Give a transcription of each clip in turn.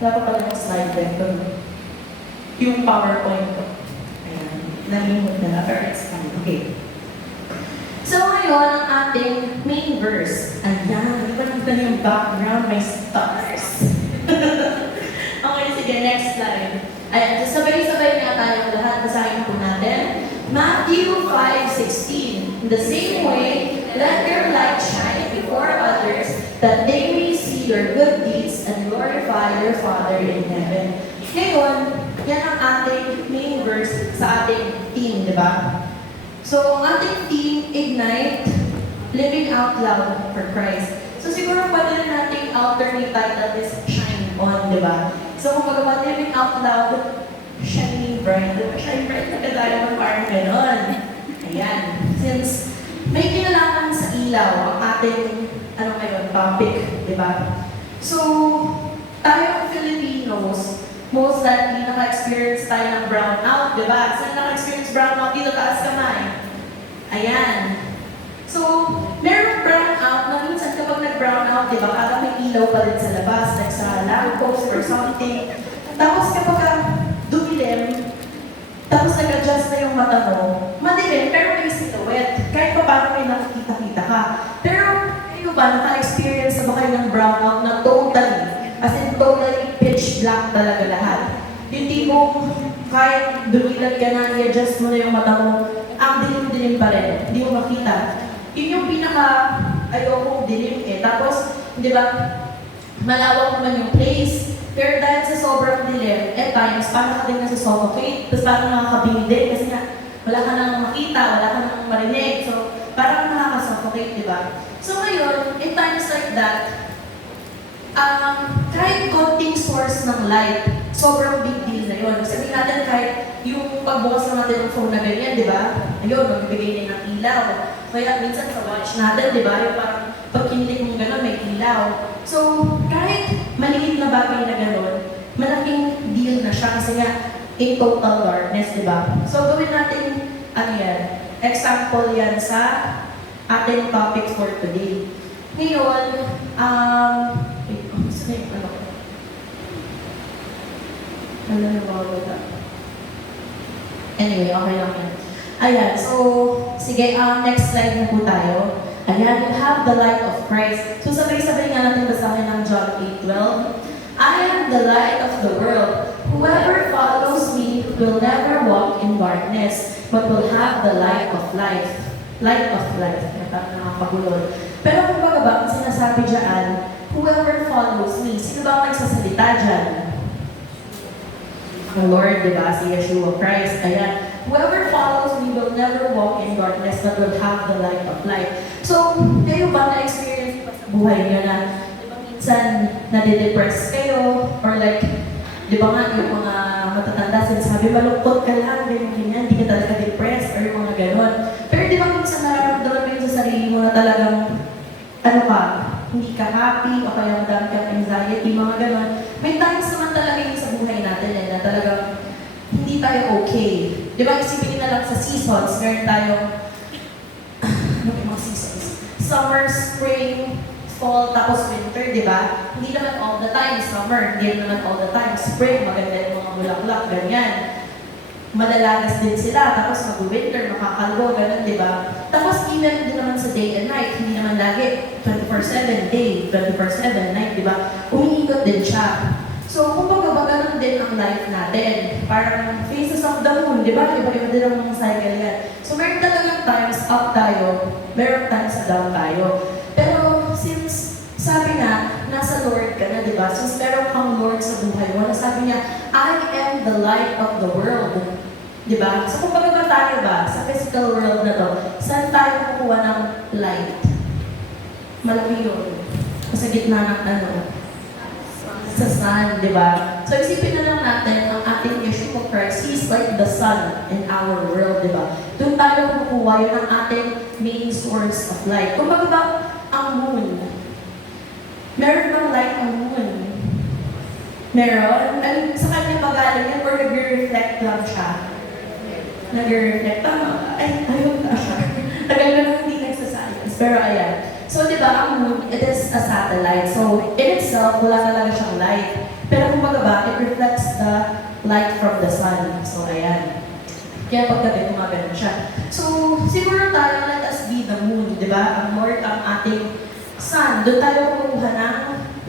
Dapat pala yung slide deck ko. Yung PowerPoint ko. Ayan. Nalimot na. Pero it's fine. Okay. So ngayon, ang ating main verse. Ayan. Iba na yung background. May stars. Okay, sige. Next slide. Ayan. So sabay-sabay nga tayong lahat. Basahin po natin. Matthew 5:16. In the same way, let your light shine before others, that they may see your good deeds and glorify your Father in heaven. Ngayon, yan ang ating main verse sa ating team, di ba? So, ang ating team, Ignite, Living Out Loud for Christ. So, siguro pwede na nating alternate title is Shine On, di ba? So, kung magawa Living Out Loud, Shining Bright. Shine Bright na kadalang parang ganon. Ayan. Since may kinalaman sa ilaw ang ating topic, di ba? So, tayong Filipinos, most likely naka-experience tayo ng brownout, di ba? Saan naka-experience brownout? Dito, taas kamay. Ayan. So, merong brownout na minsan kapag nag-brownout, di ba? Parang may ilaw pa rin sa labas, like sa lamppost or something. Tapos kapag dumilim, tapos nag-adjust na yung mata mo, madilim, pero may silhouette. Kahit pa paano may nakikita-kita ka. Pero, kayo ba, naka-experience na ba kayo ng brownout na totally, as in totally pitch black talaga lahat? Yung tipong, kahit dumilat ka na, i-adjust mo na yung mata mo, ang dilim-dilim pa rin, hindi mo makita. Yun yung ayokong dilim eh. Tapos, di ba, malawak naman yung place. Pero dahil sa sobrang dilim, at times, parang ka din nasa-suffocate, tapos parang nakakabili din, kasi nga, wala ka nang makita, wala ka nang marinig. So, parang nakaka-suffocate, di ba? So ngayon, in times like that, kahit konting source ng light, sobrang big deal na yun. Sabihin natin kahit yung pagbukas na natin ng phone na ganyan, di ba? Ayun, magbibigay din ng ilaw. Kaya minsan sa watch natin, di ba? Yung parang pag kinilig mong gano'n, may ilaw. So, kahit maliit na bagay na gano'n, malaking deal na siya kasi nga, in total darkness, di ba? So, gawin natin, example yan sa ating topic for today. Ngayon, Anyway, okay lang yan. Ayan, so, sige, next slide na po tayo. Ayan, you have the light of Christ. So, sabay-sabay nga natin basahin ng John 8:12. I am the light of the world. Whoever follows me will never walk in darkness, but will have the light of life. Light of life. Nakakapagulol. Pero kung baga ba, ang sinasabi dyan, whoever follows me, sino ba ang nagsasalita dyan? The Lord, di ba? Si Yeshua Christ. Ayan. Whoever follows me will never walk in darkness, but will have the light of life. So, kayo ba na-experience pa sa buhay niyo na, di ba minsan, nade-depress kayo, or like, di ba nga, yung mga matatanda, sinasabi, malungkot ka lang, ganyan, hindi ka talaga depressed, or yung mga ganon. Pero di ba minsan nararamdaman mo yun sa sarili mo na talagang, hindi ka happy, o kaya madami kang anxiety, mga ganon. May times naman talaga yung sa buhay natin na talagang hindi tayo okay. Di ba, isipin na lang sa seasons, meron tayong, mga seasons? Summer, spring, fall, tapos winter, di ba? Hindi naman all the time summer, hindi naman all the time spring, maganda yung mga bulaklak, ganyan. Malalagas din sila, tapos mag-winter, makakalbo, ganun, di ba? Tapos even din naman sa day and night, hindi naman lagi 24/7 day, 24/7 night, di ba? Umiikot din siya. So, kumbaga ba ganun din ang life natin? Parang phases of the moon, di ba? Iba-iba din ang mga cycle yan. So, meron talagang times up tayo, meron times down tayo. Pero since sabi nga, nasa Lord ka na, di ba? Since meron kang Lord sa buhay mo, sabi niya, I am the light of the world. Di ba? So kung ba tayo ba, sa physical world na to, saan tayo kukuha ng light? Malaki yun. Sa gitna ng sa sun, di ba? So isipin na lang natin, ang ating Yeshua Christ, He's like the sun in our world, di ba? Doon tayo kukuha yun ang ating main source of light. Kung ba ang moon, meron bang light ang moon? Meron? Sa kanya magaling yan or nag-reflect lang siya? Nag-reflect. Tama. Ayun na siya. Tagal na lang hindi nagsascience. Pero ayan. So, di ba, ang moon, it is a satellite. So, in itself, wala talaga siyang light. Pero kung kumbaga ba, it reflects the light from the sun. So, ayan. Kaya paggabi, gumagano siya. So, siguro tayo, let us be the moon, di ba? Ang Lord, ang ating sun. Doon tayo kumuha ng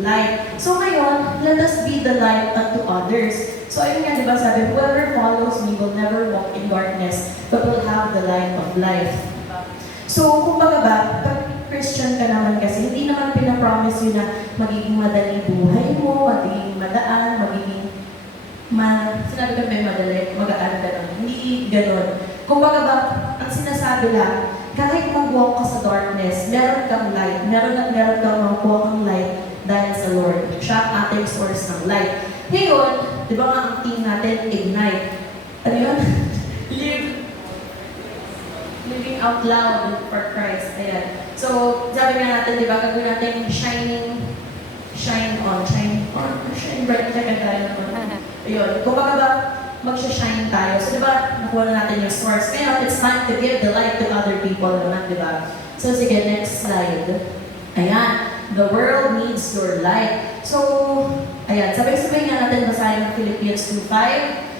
light. So, ngayon, let us be the light unto others. So, ayun nga, di ba, sabi, whoever follows me will never walk in darkness, but will have the light of life. So, kumbaga ba, pag Christian ka naman kasi, hindi naman pinapromise yun na magiging madali buhay mo, magiging madaan, magiging sinabi ko may madali, magaan ka lang. Hindi ganun. Kumbaga ba, ang sinasabi lang, kahit mag-walk ka sa darkness, meron kang light, meron kang makuha kang light dahil sa Lord. Siya ang ating source ng light. Ngayon, di ba nga ang team natin, ignite. Ano yun? Living out loud for Christ. Ayan. So, sabi nga natin, di ba, gagawin natin shine bright ka tayo naman. Ayun. Kung baga ba, magsha-shine tayo. So, di ba, nakuha na natin yung source. Ngayon, it's time to give the light to other people naman, di ba? So, sige, next slide. Ayan. The world needs your light. So, ayan. Sabay-sabay nga natin basahin ng Philippians 2:5.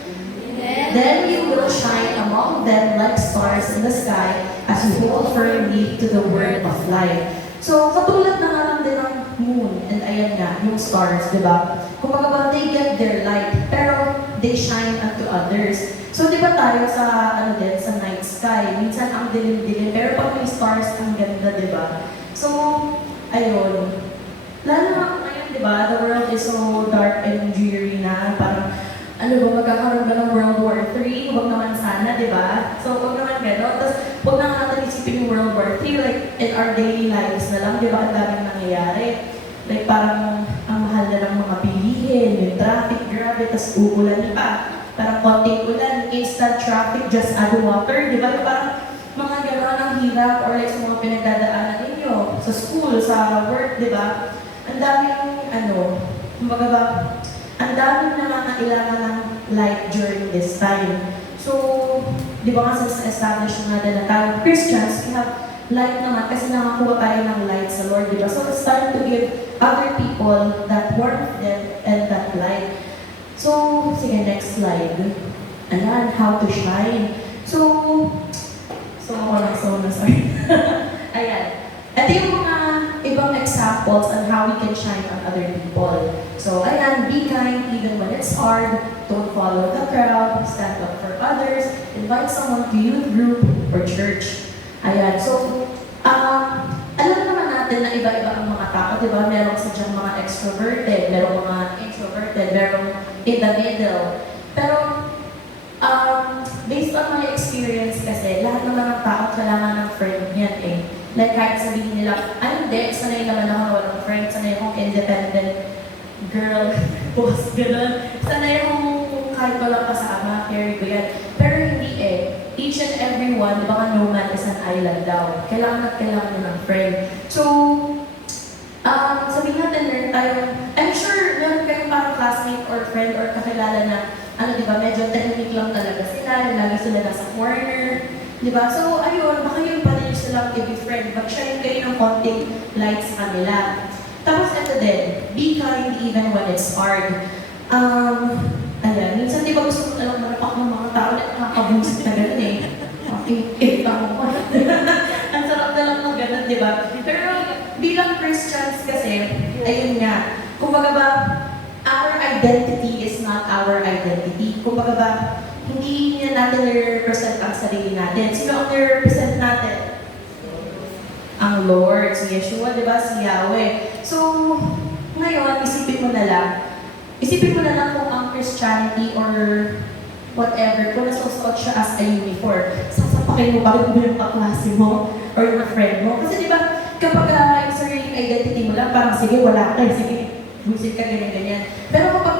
Then you will shine among them like stars in the sky as you hold firmly to the word of life. So, katulad na nga lang din ng moon, and ayan nga, yung stars, di ba? Kumbaga ba, they get their light, pero they shine unto others. So, di ba tayo sa, sa night sky, minsan ang dilim-dilim, pero pag may stars, ang ganda, di ba? So, ayun. Lalo na ngayon, di ba, the world is so dark and dreary na, parang, magkakaroon ba ng World War III? Huwag naman sana, di ba? So, huwag naman gano'n. Tapos, huwag na natin isipin yung World War III, like, in our daily lives na lang, di ba, ang daming nangyayari. Like, parang, ang mahal na ng mga bilihin, yung traffic, grabe, tapos uulan pa. Parang konting ulan, instant traffic, just add water, di ba? Parang, mga gano'n ang hirap, or like, sa mga pinagdadaanan ninyo, sa school, sa work, di ba? Ang daming, kumbaga ba, ang daming nangangailangan ng light during this time. So, di ba nga sa establish na natin na tayo Christians, we have light naman kasi nakakuha tayo ng light sa Lord, di ba? So, it's time to give other people that warmth them and that light. So, sige, next slide. Ayan, how to shine. So ako lang, sorry. Ayan. Ito yung mga ibang examples on how we can shine on other people. So, ayan, be kind even when it's hard. Don't follow the crowd. Stand up for others. Invite someone to youth group or church. Ayan. So, alam naman natin na iba-iba ang mga tao, di ba? Merong sadyang mga extroverted, merong mga introverted, merong in the middle. Pero, based on my experience kasi, lahat naman ng tao kailangan ng friend yan eh. Like kahit sabihin nila, hindi, sanay naman ako na walang friend, sanay akong independent girl, boss, gano'n. Sanay akong kahit walang kasama, carry ko yan. Pero hindi eh. Each and every one, baka no man is an island daw. Kailangan nyo ng friend. So, sabihin natin, meron tayo, I'm sure meron kayong parang classmate or friend or kakilala na, di ba, medyo technique lang talaga sila, lagi sila nasa corner, di ba? So, ayun, baka yun pa din silang i-befriend, mag-shine kayo ng konting light sa kanila. Tapos ito din, be kind even when it's hard. Ayan, minsan di ba gusto ko talang marapak ng mga tao na nakakabusit na gano'n eh. Okay, tama ko. Ang sarap na lang ng gano'n, di ba? Pero bilang Christians kasi, ayun nga, kumbaga ba, our identity is not our identity. Kumbaga ba, hindi na natin nire-represent ang sarili natin. Sino ang nire-represent natin? Ang Lord, si Yeshua, di ba? Si Yahweh. So, ngayon, isipin mo na lang kung ang Christianity or whatever, kung nasusuot siya as a uniform, sasapakin mo ba yung kaklase mo or yung friend mo? Kasi di ba, kapag yung sariling identity mo lang, parang sige, wala ka, sige, busit ka, ganyan-ganyan. Pero kapag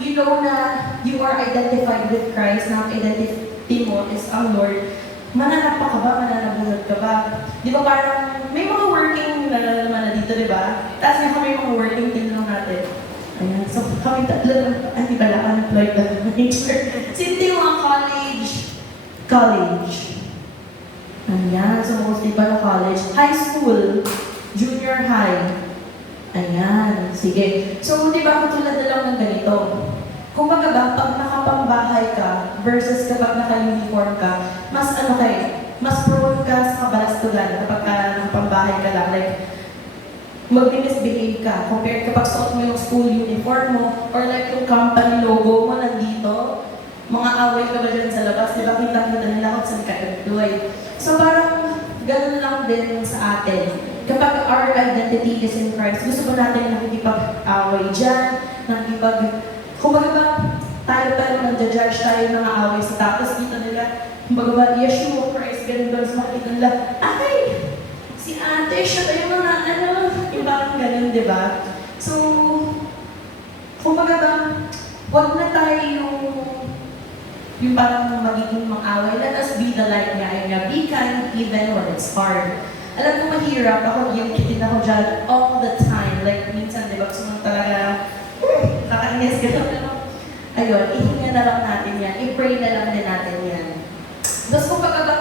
you know na you are identified with Christ, na ang identity mo is ang Lord, mananap pa ka ba? Mananabunod ka ba? Di ba parang, may mga working na dito, di ba? Tapos nga may mga working din lang natin. Ayan, so kami tatlo lang, hindi pala, unemployed na manager. Sinti yung mga college. Ayan, so mostly pala college. High school, junior high. Ayan, sige. So, di ba, katulad na lang ng ganito. Kung baga ba, pag nakapambahay ka versus kapag naka-uniform ka, mas ano kayo, mas prone ka sa kabalastugan kapag nakapambahay ka lang. Like, mag-misbehave ka compared kapag suot mo yung school uniform mo or like yung company logo mo nandito, mga away ka ba dyan sa labas, di ba kita-kita nila kung saan ka-employed. So parang ganun lang din sa atin. Kapag our identity is in Christ, gusto ba natin nakikipag-away dyan, kumbaga ba, tayo nag-judge tayo ng away sa tapos kita nila, kumbaga ba, Yeshua Christ, ganun sa makita nila, ay! Si ate, siya tayo mga yung parang ganun, di ba? So, kumbaga ba, wag na tayo yung parang magiging mang-away. Let us be the light nga. Be kind even when it's hard. Alam ko mahirap, ako yung kitin ako dyan all the time. Like, minsan, di ba, gusto mo talaga, kakainis, gano'n. Ayun, ihinga na lang natin yan. I-pray na lang din natin yan. Tapos kumbaga ba,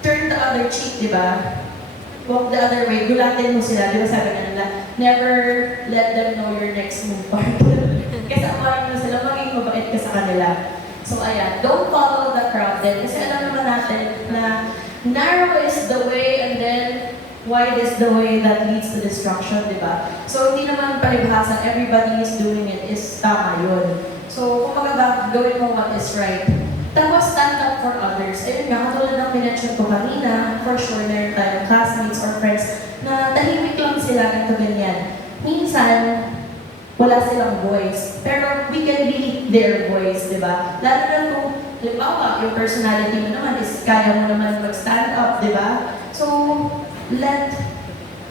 turn the other cheek, di ba? Walk the other way, gulatin mo sila. Di ba sabi nga nila, never let them know your next move partner. Kasi amarin mo sila, maging mabait ka sa kanila. So ayan, don't follow the crowd din. Kasi alam naman natin na narrow is the way and then wide is the way that leads to destruction, di ba? So hindi naman palibhasan, everybody is doing it, is tama yun. So kung magaga, gawin mo what is right. Tapos stand up for others. Ayun nga, katulad ng minention ko kanina, for sure meron tayong classmates or friends na tahimik lang sila ganito ganyan. Minsan, wala silang voice. Pero we can be their voice, di ba? Lalo na kung, halimbawa, yung personality mo naman is kaya mo naman mag-stand up, di ba? So, let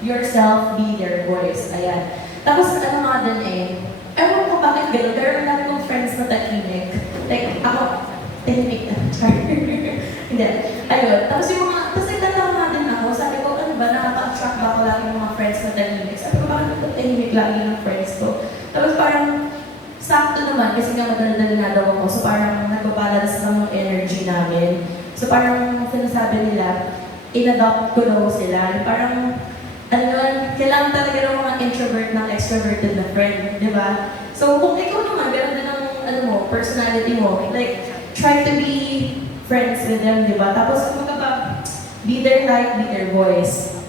yourself be their voice. Ayan. Tapos, ano nga din ewan ko bakit gano'n, pero ang dami kong friends na tahimik. Like, ako, tahimik na. Hindi. Ayun. Tapos nagtatawag nga din ako, sabi ko, ano ba, nakaka-attract ba ako lagi ng mga friends na tahimik? Sabi ko, bakit ito tahimik lagi ng friends ko? Tapos parang, sakto naman, kasi nga madali nga daw ako, so parang nagbabalance lang yung energy namin. So parang sinasabi nila, in-adopt ko daw sila. Parang, kailangan talaga ng mga introvert ng extroverted na friend, di ba? So kung ikaw naman, gano'n din ang personality mo, like, try to be friends with them, di ba? Tapos, be their light, be their voice.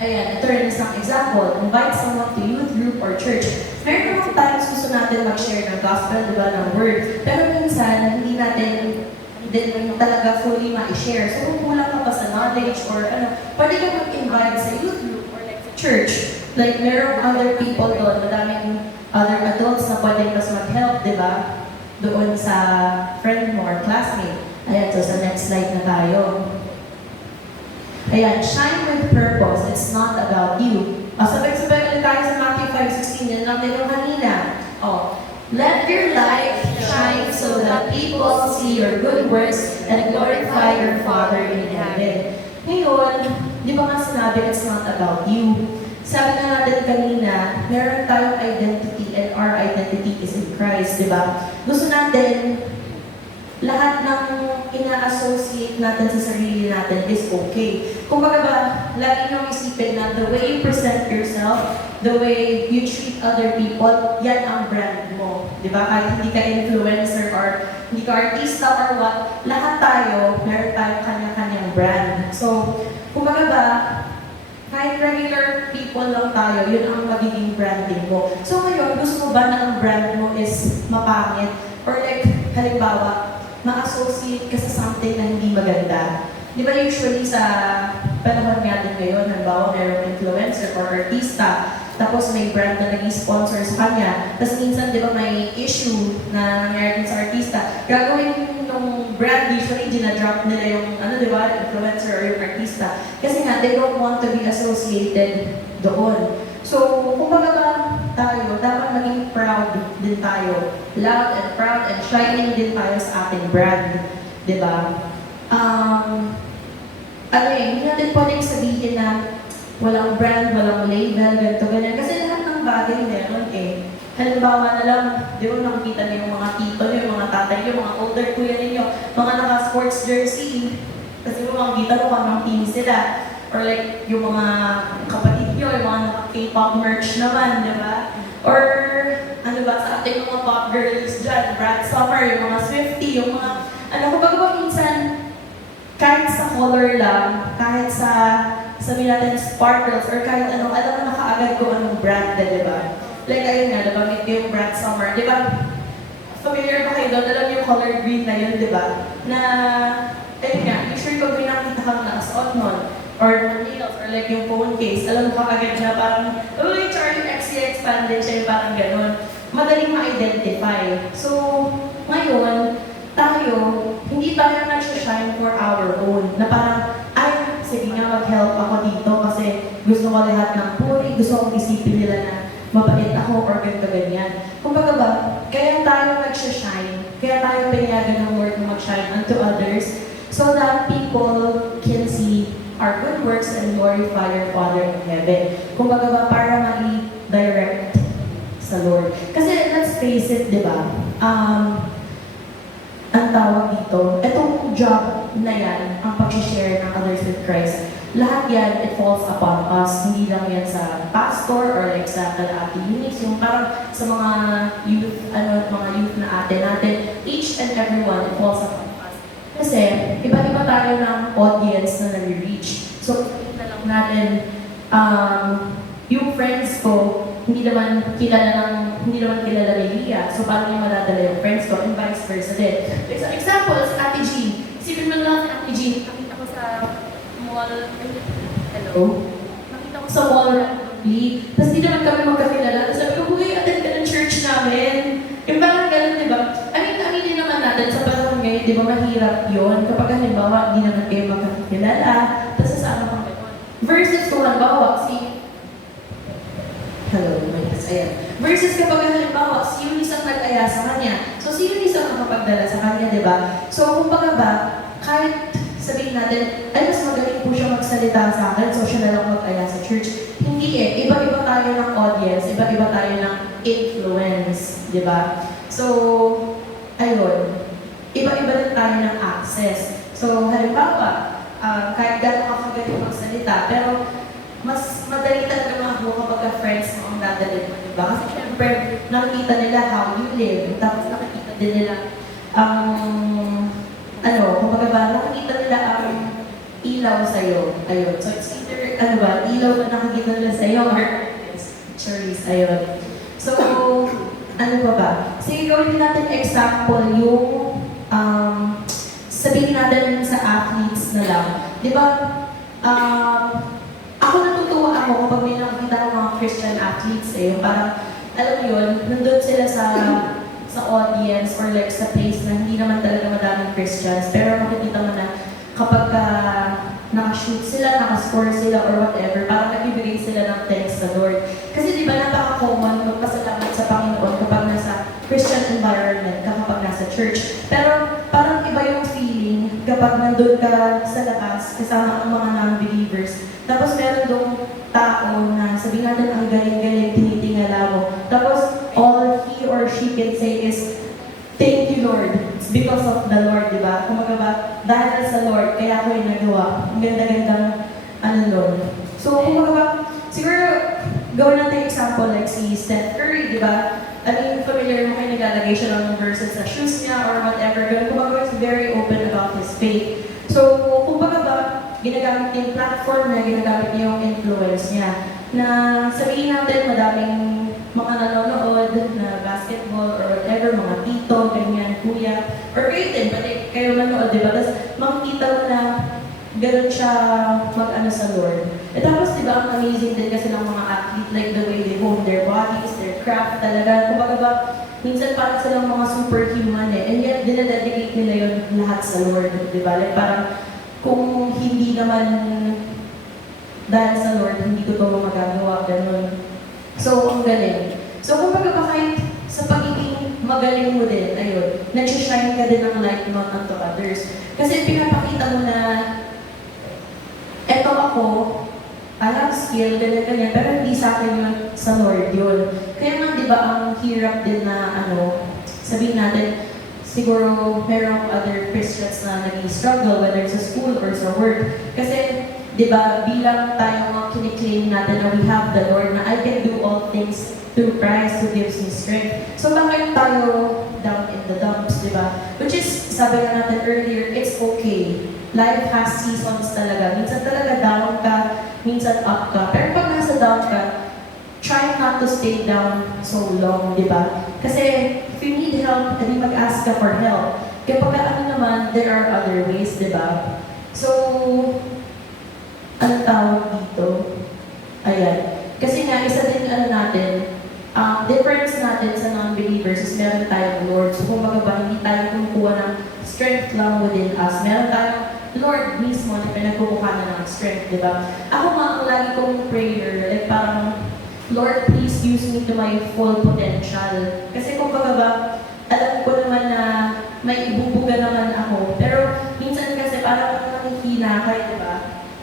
Ayan, ito rin isang example. Invite someone to youth group or church. Meron namang times gusto natin mag-share ng gospel, di ba, ng word. Pero minsan, hindi natin din talaga fully ma-share. So, kung kulang ka pa sa knowledge or pwede ka mag-invite sa youth group or like church. Like, meron other people doon, madaming other adults na pwede mas mag-help, di ba? Doon sa friend mo or classmate. Ayan, so sa next slide na tayo. Ayan, shine with purpose. It's not about you. Sabay-sabay ulit tayo sa Matthew 5:16. Yan lang din yung kanina. Let your light shine so that people see your good works and glorify your Father in heaven. Ngayon, di ba nga sinabi, it's not about you. Sabi nga natin kanina, meron tayong identity and our identity is in Christ, di ba? Gusto natin, lahat ng ina-associate natin sa sarili natin is okay. Kung baga ba, lagi nyo isipin na the way you present yourself, the way you treat other people, yan ang brand mo. Di ba? Kahit hindi ka influencer or hindi ka artista or what, lahat tayo, meron tayong kanya-kanyang brand. So, kung baga ba, kahit regular people lang tayo, yun ang magiging branding mo. So ngayon, gusto mo ba na ang brand mo is mapangit? Or like, halimbawa, ma-associate ka sa something na hindi maganda. Di ba usually sa panahon nga din ngayon, halimbawa mayroong influencer or artista, tapos may brand na nag-sponsor sa kanya, tapos minsan di ba may issue na nangyari din sa artista, gagawin nung brand, usually dinadrop nila yung, di ba, influencer or yung artista, kasi nga, they don't want to be associated doon. So, kung baga ba tayo, dapat maging proud din tayo. Loud and proud and shining din tayo sa ating brand. Diba? Hindi natin pwedeng sabihin na walang brand, walang label, ganito, ganyan. Kasi lahat ng bagay meron Halimbawa na lang, di ba nakikita niyo yung mga tito niyo, yung mga tatay niyo, mga older kuya ninyo, mga naka-sports jersey. Kasi mo makikita mo kung anong team sila. Or like, yung mga kapatid niyo, nyo, yung mga K-pop merch naman, di ba? Or, ano ba, sa ating mga pop girls dyan, Brad Summer, yung mga Swiftie, yung mga, kumbaga ba minsan, kahit sa color lang, kahit sa, sabihin natin, sparkles, or kahit ano, alam na kaagad kung anong brand na, di ba? Like, ayun nga, nabanggit ko yung Brad Summer, di ba? Familiar ba kayo doon? Alam yung color green na yun, di ba? Na, ayun nga, usually pag may nakita kang nakasuot nun, or nails, or like yung phone case, alam mo agad na parang, uy, Charlie XCX fan din siya, parang ganun. Madaling ma-identify. So, ngayon, tayo, hindi tayo nag-shine for our own. Na parang, ay, sige nga, mag-help ako dito kasi gusto ko lahat ng puri, gusto kong isipin nila na mabait ako or ganito ganyan. Kumbaga ba, kaya tayo nag-shine, kaya tayo pinayagan ng Lord na mag-shine unto others so that people can see our good works and glorify our Father in heaven. Kumbaga ba, para ma-direct sa Lord. Kasi let's face it, di ba? Ang tawag dito, itong job na yan, ang pag-share ng others with Christ, lahat yan, it falls upon us. Hindi lang yan sa pastor or like sa Ate Eunice, yung parang sa mga youth, mga youth na ate natin, each and every one, it falls upon us. Kasi, iba-iba tayo ng audience na nare-reach. So, na lang natin, yung friends ko, hindi naman kilala ni Lia. So, paano niya madadala yung friends ko? And vice versa din. Like, for example, si Ate Jean. Isipin mo lang si Ate Jean. Nakita ko sa mall. Hello? Nakita ko sa mall randomly. Tapos di naman kami magkakilala. Tapos sabi ko, huwag attend ka ng church namin. Yung parang ganun, di ba? Aminin naman natin sa panahon ngayon, di ba, mahirap yun. Kapag halimbawa, hindi naman kayo magkakilala. Tapos sasama kang ganun. Versus kung halimbawa, hello, yes, ayan. Versus kapag halimbawa, si Eunice ang nag-aya sa kanya. So, si Eunice ang nakapagdala sa kanya, di ba? So, kumbaga ba, kahit sabihin natin, ay, mas magaling po siya magsalita sa akin, so siya na lang mag-aya sa church. Hindi eh. Iba-iba tayo ng audience, iba-iba tayo ng influence, di ba? So, ayun. Iba-iba din tayo ng access. So, halimbawa, kahit gano'n ka kagaling magsalita, pero mas madali talaga makabuo kapag friends mo ang dadalhin mo, diba? Kasi syempre, nakikita nila how you live, tapos nakikita din nila kumbaga ba, nakikita nila ang ilaw sa'yo. Ayun. So it's either, ilaw na nakikita nila sa'yo or cherries, ayun. So, ano ba? Sige, gawin din natin example yung sabihin natin sa athletes na lang. Di ba, ako natutuwa ako kapag may nakikita ng mga Christian athletes eh. Parang, alam mo yun, nandun sila sa audience or like sa place na hindi naman talaga madaming Christians. Pero makikita mo na kapag nakashoot sila, nakascore sila or whatever, parang nagbibigay sila ng thanks sa Lord. Kasi di ba napaka-common magpasalamat sa Panginoon kapag nasa Christian environment ka, kapag nasa church. Pero parang iba yung feeling kapag nandun ka sa labas kasama ang mga non-believers. Tapos meron dong tao na sabihin natin ang galing-galing, tinitingala mo. Tapos all he or she can say is, thank you Lord. It's because of the Lord, di ba? Kumaga ba, dahil sa Lord, kaya ako yung nagawa. Ang ganda-gandang Lord. So, kumaga ba, siguro, gawin natin example like si Steph Curry, di ba? Familiar mo kayo naglalagay siya ng verses sa shoes niya or whatever. Ganun, kumaga is very open about his faith. So, kumbaga ba, ginagamit niya yung platform niya, ginagamit niya yung influence niya. Na sabihin natin, madaming mga nanonood na basketball or whatever, mga tito, ganyan, kuya, or kayo din, pati kayo manood, di ba? Tapos makikita mo na gano'n siya mag-ano sa Lord. E tapos, di ba, ang amazing din kasi ng mga athlete, like the way they hone their bodies, their craft talaga. Kumbaga ba, minsan parang silang mga superhuman eh. And yet, dinadedicate nila yun lahat sa Lord, di ba? Like parang, kung hindi naman dahil sa Lord, hindi ko ito magagawa, gano'n. So, ang galing. So, kumbaga ba kahit sa pagiging magaling mo din, ayun, nag-shine ka din ng light mo unto others. Kasi pinapakita mo na, eto ako, I have skill, ganyan, pero hindi sa akin yun, sa Lord yun. Kaya nga, di ba, ang hirap din na, sabihin natin, siguro merong other Christians na nag-struggle, whether sa school or sa work. Kasi di ba, bilang tayo mga kiniklaim natin na we have the Lord, na I can do all things through Christ who gives me strength. So bakit tayo down in the dumps, di ba? Which is, sabi nga natin earlier, it's okay. Life has seasons talaga. Minsan talaga down ka, minsan up ka. Pero pag nasa down ka, try not to stay down so long, di ba? Kasi if you need help, hindi mag-ask ka for help. Kapag ano naman, there are other ways, di ba? So, anong tawag dito? Ayan. Kasi nga, isa din ano natin, difference natin sa non-believers is meron tayong Lord. So, kumbaga ba, hindi tayo kumukuha ng strength lang within us. Meron tayong Lord mismo na pinagkukuha na ng strength, di ba? Ako nga, ang lagi kong prayer, like parang, Lord, please use me to my full potential. Kasi kumbaga ba, alam ko naman na may ibubuga naman ako. Pero minsan kasi parang nanghihina ka, di ba?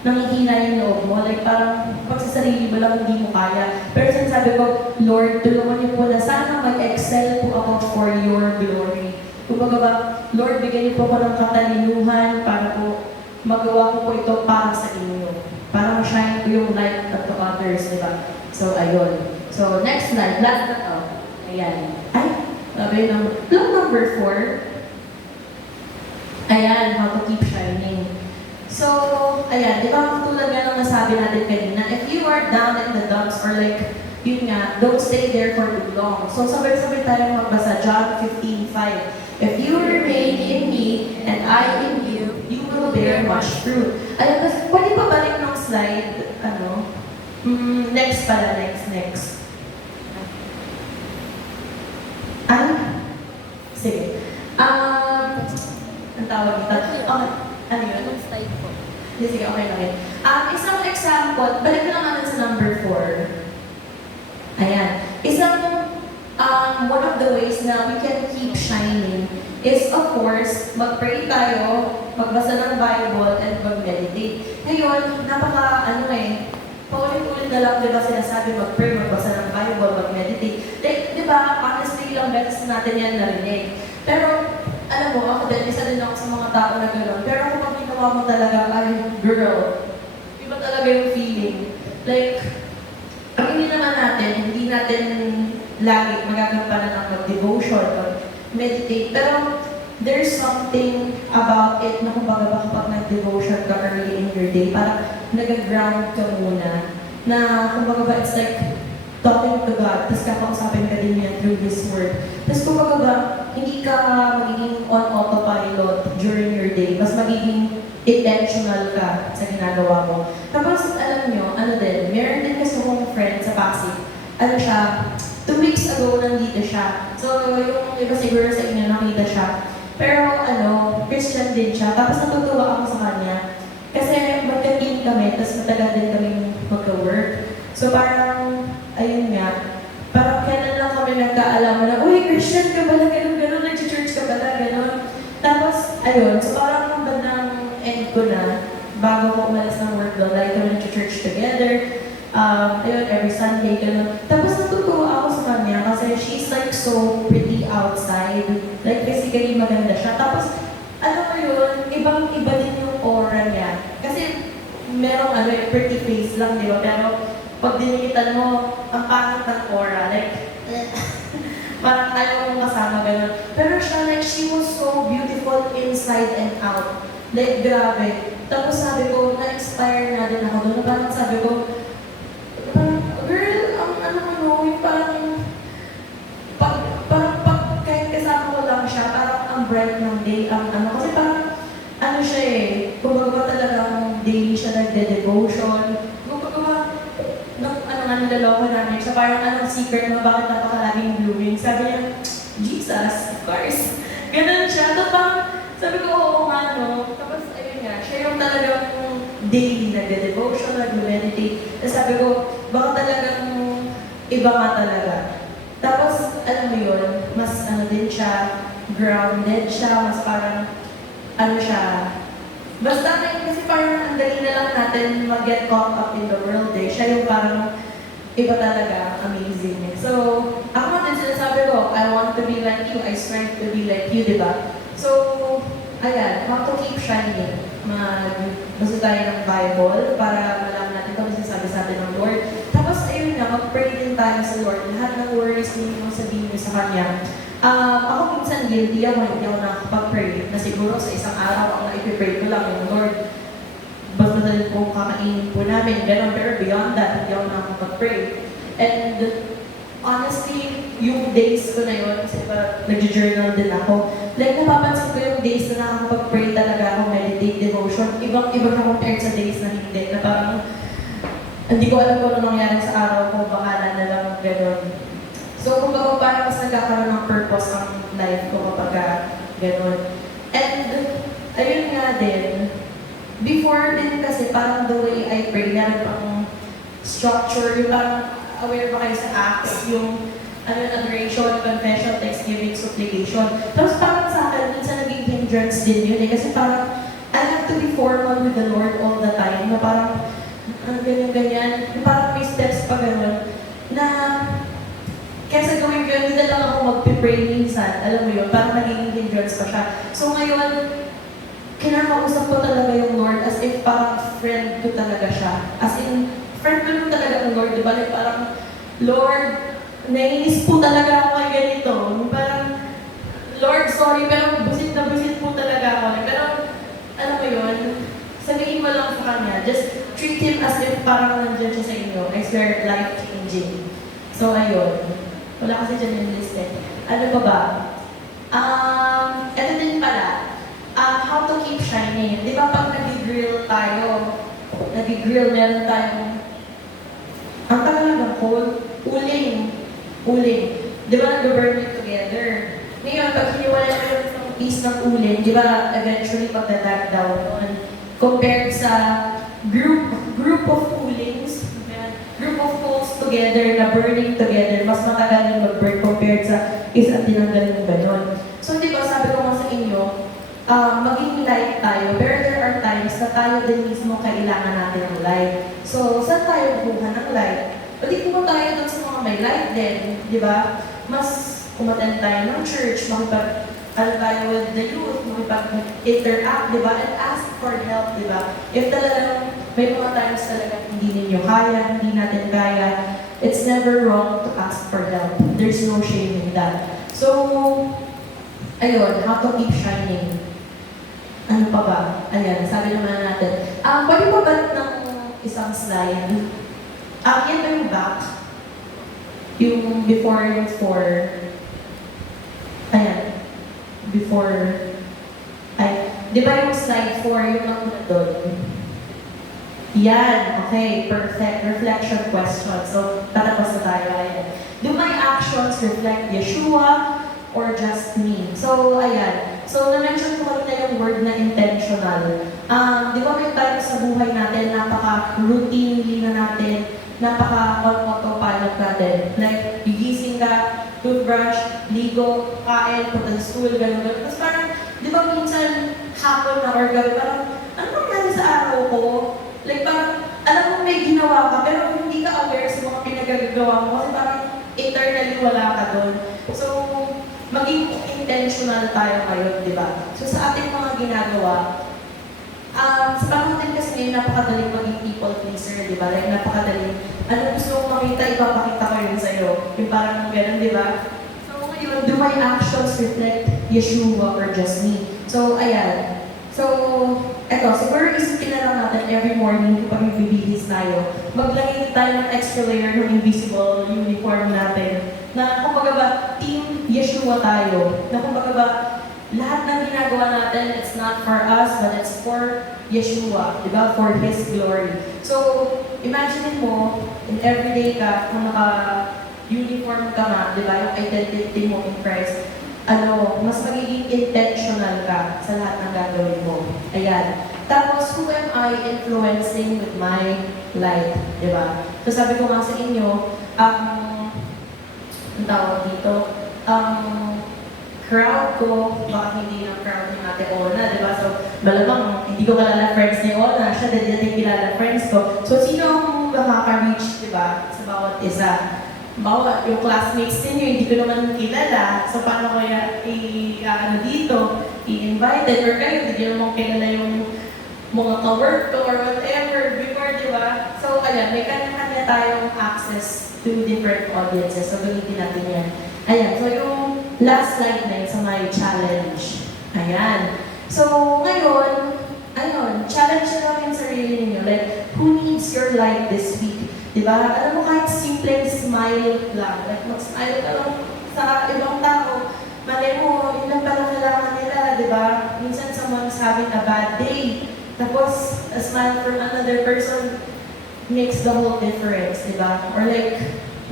Nanghihina yung loob mo. Like parang pag sa sarili mo lang hindi mo kaya. Pero sinasabi ko, Lord, tulungan niyo po na sana mag-excel po ako for your glory. Kumbaga ba, Lord, bigyan niyo po ako ng katalinuhan para po magawa ko po ito para sa inyo. Para ma-shine ko yung light to others, di ba? So, ayun. So, next slide. Last na to. Ayan. Ay, sabi number 4. Ayan, how to keep shining. So, ayan, di ba tulad nga ng nasabi natin kanina, if you are down in the dumps or like, yun nga, don't stay there for too long. So, sabay-sabay tayo magbasa, John 15:5. If you remain in me and I in you, you will bear much fruit. Ayan, pwede pa balik ng slide, next pala, next. Sige. Ang tawag dito. Okay. Ano yun? Anong slide po? Sige, okay lang yun. Isang example, balik na lang natin sa number 4. Ayan. One of the ways na we can keep shining is, of course, mag-pray tayo, magbasa ng Bible, and mag-meditate. Ngayon, paulit-ulit na lang, di ba, sinasabi mag-pray, magbasa ng Bible, mag-meditate. Di ba, honestly, ilang beses natin yan narinig. Pero, alam mo, ako din, isa din ako sa mga tao na gano'n. Pero kapag ginawa mo talaga, ay, girl, iba talaga yung feeling. Like, ang hindi naman natin, hindi natin lagi magagampanan ng mag-devotion, mag-meditate. Pero, there's something about it na kumbaga ba kapag nag-devotion ka early in your day, parang nag-ground ka muna. Na kumbaga ba, it's like talking to God, tapos kakausapin ka din yan through His Word. Tapos kumbaga ba, hindi ka magiging on autopilot during your day, mas magiging intentional ka sa ginagawa mo. Tapos alam nyo, meron din kasi akong friend sa Pasig. Siya, 2 weeks ago nandito siya. So yung iba siguro sa inyo nakita siya. Pero Christian din siya. Tapos natutuwa ako sa kanya. Kasi magka-team kami, tapos matagal din kami magka-work. So parang, ayun nga, parang kailan lang kami nagkaalaman na, uy, Christian ka pala, gano'n, nag-church ka pala, gano'n. Tapos, ayun, so parang nung bandang end ko na, bago ko umalis ng work doon, like kami nag-church together, ayun, every Sunday, gano'n. Tapos natutuwa ako sa kanya kasi she's like so pretty outside. Like physically maganda siya. Tapos, ibang-iba din yung aura niya. Kasi merong pretty face lang, di ba? Pero pag dinikitan mo, ang pangit ng aura. Like, parang ayaw mong kasama, gano'n. Pero siya, like, she was so beautiful inside and out. Like, grabe. Tapos sabi ko, na-inspire na din ako doon. Parang sabi ko, girl, yung parang kahit kasama ko lang siya, parang ang bright ng day, kasi parang, siya kumbaga talagang daily siya nagde-devotion. Kumbaga, niloloko namin siya, parang anong secret mo, bakit napakalaging blooming? Sabi niya, Jesus, of course. Ganun siya. Tapos parang, sabi ko, oo nga, no? Tapos, ayun nga, siya yung talagang daily nagde-devotion, nag-meditate. Tapos sabi ko, baka talagang iba nga talaga. Tapos, alam mo yun, mas din siya, grounded siya, mas parang, siya, basta kasi parang ang dali na lang natin mag-get caught up in the world siya yung parang iba talaga, amazing. So, ako din sinasabi ko, I want to be like you, I strive to be like you, di ba? So, ayan, how to keep shining. Magbasa tayo ng Bible para malaman natin kung ano sinasabi sa atin ng Lord. Tapos, ayun nga, mag-pray din tayo sa Lord. Lahat ng worries mo sabihin mo sa Kanya. Ako minsan guilty ako, hindi ako nakakapag-pray. Na siguro sa isang araw, ang naipipray ko lang yung Lord. Basta po kakainin po namin, gano'n. Pero beyond that, hindi ako nakakapag-pray. And honestly, yung days ko na yun, kasi nag-journal din ako, like napapansin ko yung days na nakakapag-pray talaga ako, meditate, devotion, ibang-iba na compared sa days na hindi, na parang hindi ko alam kung ano nangyari sa araw ko, bahala na lang gano'n. So, kumbaga parang mas nagkakaroon ng purpose ang life ko kapag gano'n. And, ayun nga din, before din kasi parang the way I pray, meron pang structure, yung parang aware ba kayo sa acts, yung adoration, confession, thanksgiving, supplication. Tapos parang sa akin, minsan naging hindrance din yun eh. Kasi parang, I have to be formal with the Lord all the time. Na parang, ganyan-ganyan. Parang may steps pa gano'n. Na, kesa gawin ko yun, hindi na lang ako mag-pray minsan. Alam mo yun, parang naging hindrance pa siya. So ngayon, kinakausap ko talaga yung Lord as if parang friend ko talaga siya. As in, friend ko lang talaga ang Lord, di ba? Like parang, Lord, nainis po talaga ako kay ganito. Parang, Lord, sorry, pero busit na busit po talaga ako. Pero, alam mo yun, sabihin mo lang sa Kanya, just treat Him as if parang nandiyan siya sa inyo. I swear, life-changing. So, ayun. Wala kasi dyan yung list eh. Ano pa ba? Ito din pala. How to keep shining. Di ba pag nag-grill tayo, meron tayong ang tagal ng coal, uling. Di ba nag-burn it together? Ngayon, pag hiniwala mo yung piece ng uling, di ba eventually magdadag down yun? Compared sa group of ulings, group of coals together, na burning together, mas matagal yung mag-burn compared sa isang tinanggal yung gano'n. So di ba, sabi ko nga sa inyo, maging light tayo, pero there are times na tayo din mismo kailangan natin ng light. So, saan tayo buha ng light? Pwede kung tayo doon sa mga may light din, di ba? Mas kumaten tayo ng church, tayo with the youth, makipag-interact, di ba? And ask for help, di ba? If talagang may mga times talaga hindi ninyo kaya, hindi natin kaya, it's never wrong to ask for help. There's no shame in that. So, ayun, how to keep shining. Ano pa ba? Ayan, sabi naman natin. Pwede pa ba ng isang slide? Yan ba yung back? Yung before yung for... Ayan. Before... Di ba yung slide 4 yung nauna doon? Yan. Okay, perfect. Reflection question. So, tatapos na tayo. Ayan. Do my actions reflect Yeshua or just me? So, ayan. So, na-mention ko kanina yung word na intentional. Di ba may time sa buhay natin, napaka-routinely na natin, napaka-autopilot natin. Like, gigising ka, toothbrush, ligo, kain, punta sa school, gano'n. Tapos parang, di ba minsan hapon na or gabi, parang, ano nangyari sa araw ko? Like parang, alam mo may ginawa ka, pero hindi ka aware sa mga pinagagawa mo kasi parang eternally wala ka doon. So, maging intentional tayo ngayon, di ba? So sa ating mga ginagawa, sa panahon din kasi ngayon napakadaling maging people pleaser, di ba? Like napakadaling, ano gusto mong makita, ipapakita ko yun sa'yo. Yung parang gano'n, di ba? So ngayon, do my actions reflect Yeshua or just me? So ayan. So, eto, siguro isipin na lang natin every morning kapag nagbibihis tayo, maglagay tayo ng extra layer ng invisible uniform natin. Na kumbaga ba, Team Yeshua tayo. Na kumbaga ba, lahat ng ginagawa natin, it's not for us, but it's for Yeshua. Diba? For His glory. So, imagine mo, in everyday ka, kung naka-uniform ka nga, diba? Yung identity mo in Christ, mas magiging intentional ka sa lahat ng gagawin mo. Ayan. Tapos, who am I influencing with my life? Diba? So, sabi ko nga sa inyo, ang tawag dito, crowd ko, baka hindi ng crowd ni Ate Ona, diba? So, malamang, hindi ko kalala friends ni Ona, siya din natin kilala friends ko. So, sino ang makaka-reach, diba, sa bawat isa? Yung classmates ninyo, hindi ko naman kilala. So, paano kaya dito? i-invited or kayo, hindi nyo naman kilala yung mga ka-work to or whatever before, di ba? So, ayan, may kanya-kanya tayong access to different audiences. So, gamitin natin yan. Ayan, so yung last slide na yun sa my challenge. Ayan. So, ngayon, ayun, challenge na lang yung sarili ninyo. Like, who needs your light this week? Diba? Alam mo, kahit simple smile lang. Like, mag-smile ka lang sa ibang tao. Malay mo, yun lang pala kailangan nila, diba? Minsan someone's having a bad day. Tapos, a smile from another person makes the whole difference, diba? Or like,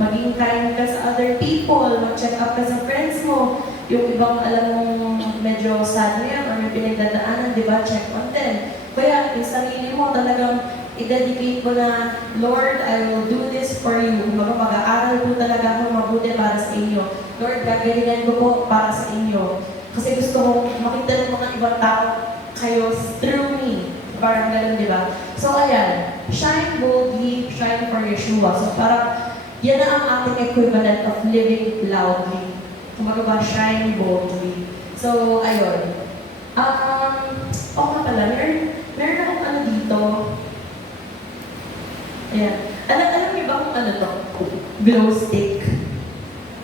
maging kind ka sa other people, mag-check up ka sa friends mo. Yung ibang alam mong medyo sad ngayon or may pinagdadaanan, di ba? Check on them. Kaya yung sarili mo talagang i-dedicate mo na, Lord, I will do this for you. Mag-aaral po talaga ako mabuti para sa inyo. Lord, gagalingan ko po para sa inyo. Kasi gusto ko makita ng mga ibang tao kayo through me. Parang ganun, di ba? So, ayan. Shine boldly, shine for Yeshua. So, parang yan na ang ating equivalent of living loudly. Kumbaga ba, shine boldly. So, ayun. Oo nga pala, meron akong ano dito. Ayan. Alam niyo ba kung ano to? Glow stick.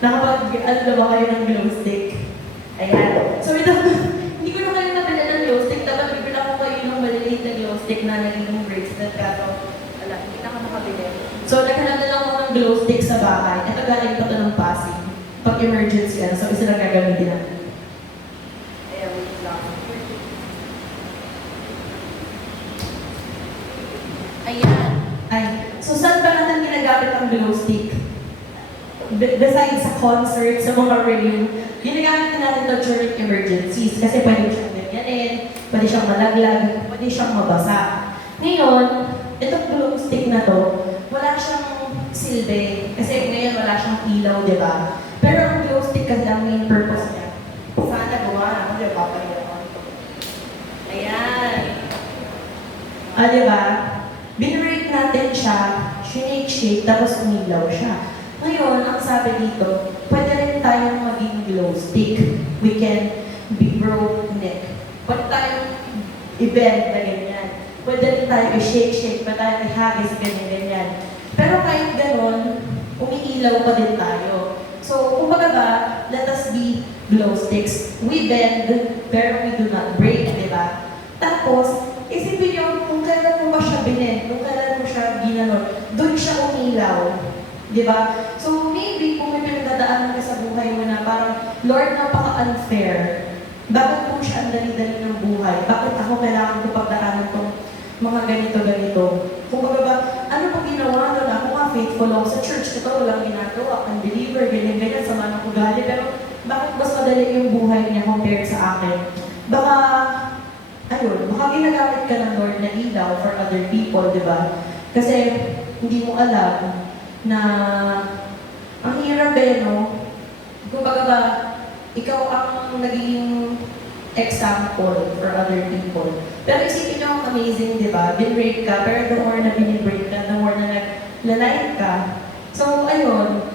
Ano na ba kayo ng glow stick? Ayan. So, ito, hindi ko na kayo nabila ng glow stick. Dapat bibila ko kayo ng maliliit na glow stick na naging bracelet. Kaso, hindi na ako nakabili. So, naghanap na lang ako ng glow stick sa bahay. Ito galing pa ito ng Pasig. Pag emergency yan. So, isa lang gagamitin natin. Ayan, wait lang. Ayan. Ay. So, saan ba natin ginagamit ang glow stick? Besides sa concert, sa mga review, ginagamit natin ito during emergencies. Kasi pwede siyang ganyanin, pwede siyang malaglag, pwede siyang mabasa. Ngayon, itong glow stick na to, wala siyang silbi. Kasi ngayon wala siyang ilaw, di ba? Pero ang glow stick kasi ang main purpose niya. Sana gawa na ako, di ba? Ayan. Di ba? Binrate natin siya, shake, tapos umilaw siya. Ngayon, ang sabi dito, pwede rin tayong maging glow stick. We can be broke neck. Pwede tayong i-bend na ganyan. Pwede rin tayo i-shake, pwede tayo i-hagis, ganyan. Pero kahit ganon, umiilaw pa din tayo. So, kumbaga ba, let us be glow sticks. We bend, pero we do not break, di ba? Tapos, isipin nyo kung kailan mo ba siya binend, kung kailan mo siya ginanon, doon siya umilaw. Di ba? So, maybe kung may pinagdadaanan ka sa buhay mo na parang, Lord, napaka-unfair. Bakit po siya ang dali-dali ng buhay? Bakit ako kailangan ko pagdaanan itong mga ganito-ganito? Kung baga ba, ano pa ginawa doon? Ako nga, faithful ako sa church. Ito, walang ginagawa. Unbeliever, ganyan-ganyan, sama ng ugali. Pero, bakit mas madali yung buhay niya compared sa akin? Baka, ayun, baka ginagamit ka ng Lord na ilaw for other people, di ba? Kasi, hindi mo alam na ang hirap no? Kung baga ba, ikaw ang naging example for other people. Pero isipin nyo ang amazing, di ba? Bin-break ka, pero the more na bin-break ka, the more na nag-line ka. So, ayun,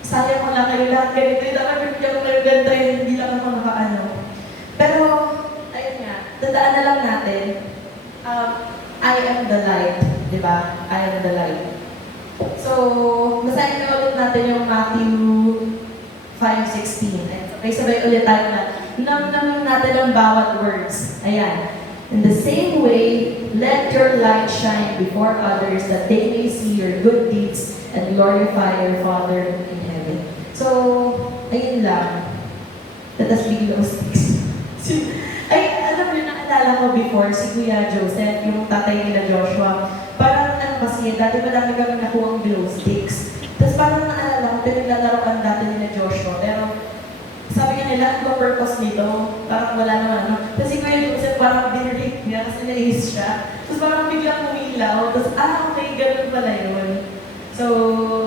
sayang mo lang kayo lahat ganito. Dapat bibigyan ko kayo ganito, hindi lang ako nakaano. Pero, ayun nga, tandaan na lang natin, I am the light, di ba? I am the light. So, basahin na ulit natin yung Matthew 5:16. Okay, sabay ulit tayo na. Namnamin natin ang bawat words. Ayan. In the same way, let your light shine before others that they may see your good deeds and glorify your Father in heaven. So, ayun lang. Let us be glow sticks. Ay, alam niyo, naalala ko before, si Kuya Joseph, yung tatay nila Joshua, parang kasi dati madami kami nakuha ang glow sticks. Tapos parang naalala ko, pinaglalarapan dati nila Joshua. Pero sabi nga nila, ano ba purpose nito? Parang wala naman. No? Tapos si Kuya Joseph parang dinrate niya kasi nais siya. Tapos parang biglang umilaw. Tapos, okay, ganun pala yun. So,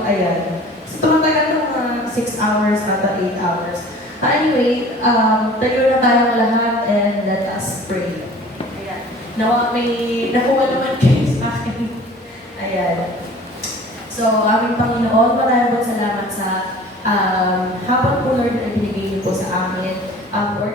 ayan. So, tumatagal ng mga 6 hours ata 8 hours. Anyway, tayo na tayong lahat and let us pray. Ayan. Nakuha naman kayo sa akin. Ayan. So, aming Panginoon, maraming salamat sa hapon po, Lord, na ibinigay niyo po sa amin. Lord,